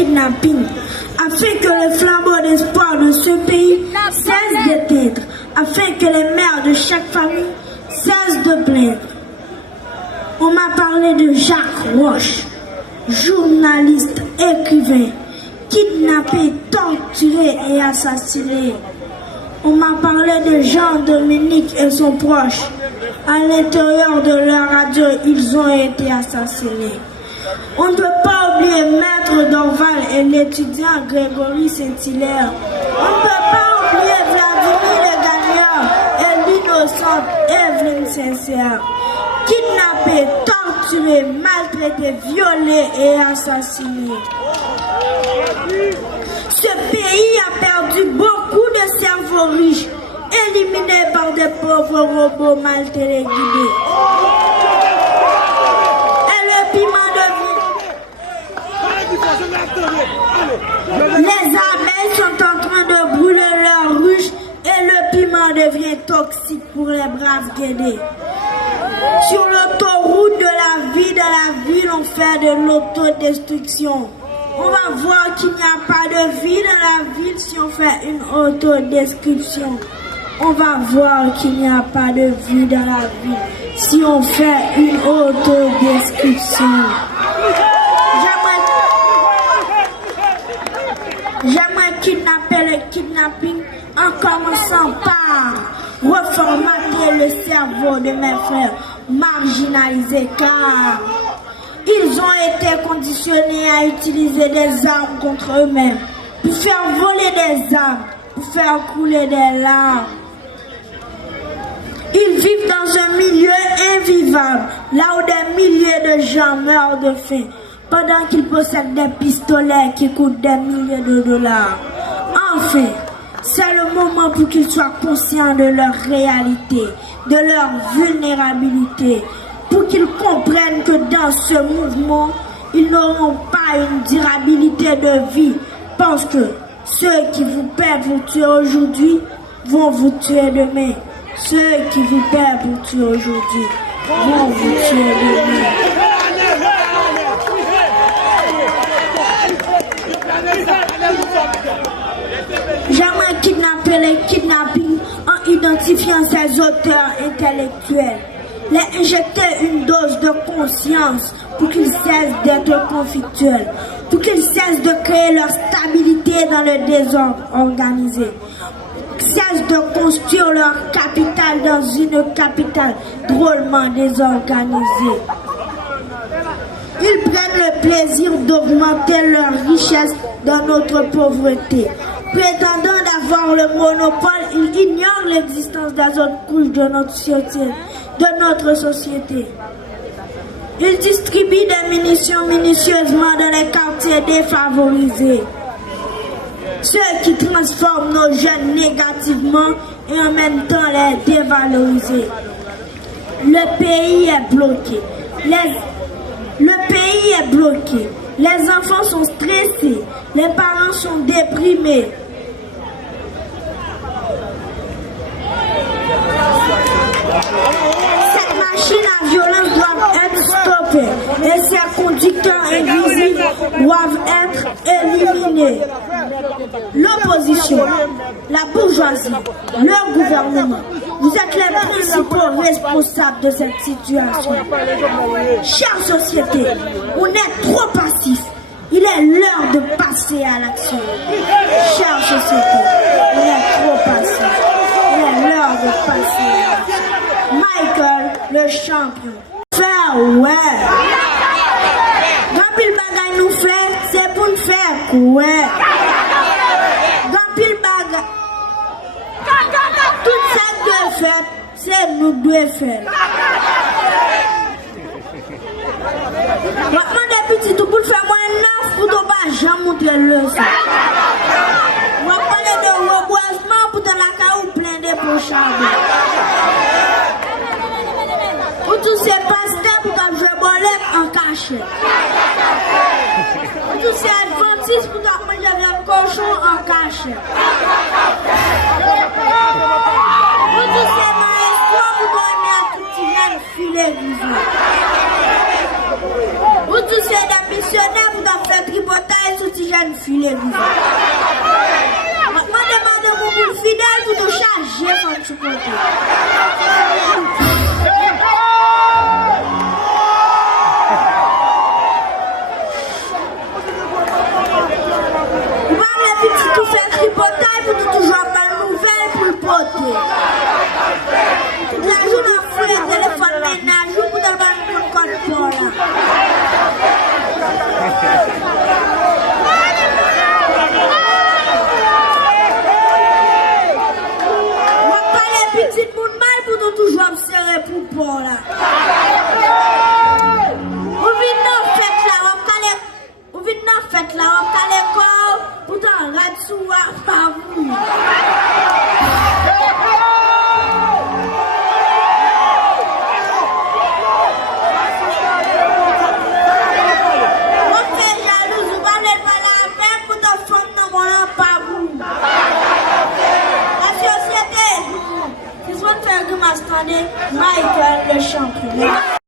kidnappings, afin que le flambeau d'espoir de ce pays cesse d'éteindre, afin que les mères de chaque famille cessent de plaindre. On m'a parlé de Jacques Roche, journaliste, écrivain, kidnappé, torturé et assassiné. On m'a parlé de Jean-Dominique et son proche. À l'intérieur de leur radio, ils ont été assassinés. On ne peut pas oublier Maître Dorval et l'étudiant Grégory Saint-Hilaire. On ne peut pas oublier Vladimir Le Gagnant et l'innocente Evelyne Sincère. Kidnappés, torturés, maltraités, violés et assassinés. Ce pays a perdu beaucoup de cerveaux riches, éliminés par des pauvres robots mal téléguidés. Et le piment de vie. Les abeilles sont en train de brûler leurs ruches et le piment devient toxique pour les braves guédés. Sur l'autoroute de la vie, dans la ville, on fait de l'autodestruction. On va voir qu'il n'y a pas de vie dans la ville si on fait une autodescription. On va voir qu'il n'y a pas de vie dans la ville si on fait une autodescription. J'aimerais kidnapper le kidnapping en commençant par reformater le cerveau de mes frères marginalisés car ils ont été conditionnés à utiliser des armes contre eux-mêmes, pour faire voler des armes, pour faire couler des larmes. Ils vivent dans un milieu invivable, là où des milliers de gens meurent de faim, pendant qu'ils possèdent des pistolets qui coûtent des milliers de dollars. Enfin, c'est le moment pour qu'ils soient conscients de leur réalité, de leur vulnérabilité, pour qu'ils comprennent que dans ce mouvement, ils n'auront pas une durabilité de vie, parce que ceux qui vous perdent vous tuer aujourd'hui vont vous tuer demain. Ceux qui vous perdent vous tuer aujourd'hui vont vous tuer demain. J'aimerais kidnapper les kidnappings en identifiant ces auteurs intellectuels. Les injecter une dose de conscience pour qu'ils cessent d'être conflictuels, pour qu'ils cessent de créer leur stabilité dans le désordre organisé, cessent de construire leur capitale dans une capitale drôlement désorganisée. Ils prennent le plaisir d'augmenter leur richesse dans notre pauvreté. Prétendant d'avoir le monopole, ils ignorent l'existence des autres couches de notre société. Ils distribuent des munitions minutieusement dans les quartiers défavorisés. Ceux qui transforment nos jeunes négativement et en même temps les dévaloriser. Le pays est bloqué. Le pays est bloqué. Les enfants sont stressés. Les parents sont déprimés. Cette machine à violence doit être stoppée et ses conducteurs invisibles doivent être éliminés. L'opposition, la bourgeoisie, leur gouvernement, vous êtes les principaux responsables de cette situation. Chère société, on est trop passifs. Il est l'heure de passer à l'action. Chère société, on est trop passifs. Il est l'heure de passer à l'action. Michael, le champion. Faire, ouais. Gampil bagay nous fait, c'est pour nous faire, ouais. Gampil bagay. Tout ça doit faire, c'est nous doit faire. Maintenant, des petits, tout pour faire moins 9 pour ne pas jamais montrer le leçon. On va parler de reboisement pour dans la caille plein de poches. Pour tous ces pasteurs pour qu'on joue bolette en cachette. Pour tous ces adventistes pour qu'on mange un cochon en cachette. Pour tous ces maestros pour qu'on ait un tout petit jeune filet visé. Pour tous ces missionnaires pour qu'on fait tripotage sous petit jeune l'église. Moi, demande beaucoup fidèle pour te charger quand tu comptes. Tu fais tripotage pour toujours pas nouvelle pour le poter. La journée a fait le téléphone ménage pour te donner un code pour là. On va pas les petits pour mal pour toujours observer pour là. Faites là, on a l'école, pourtant on rate sous pas vous. On fait jalouse, on va aller par la mer pour te fondre dans mon pas vous. La société, si on fait du masque, on est le champion.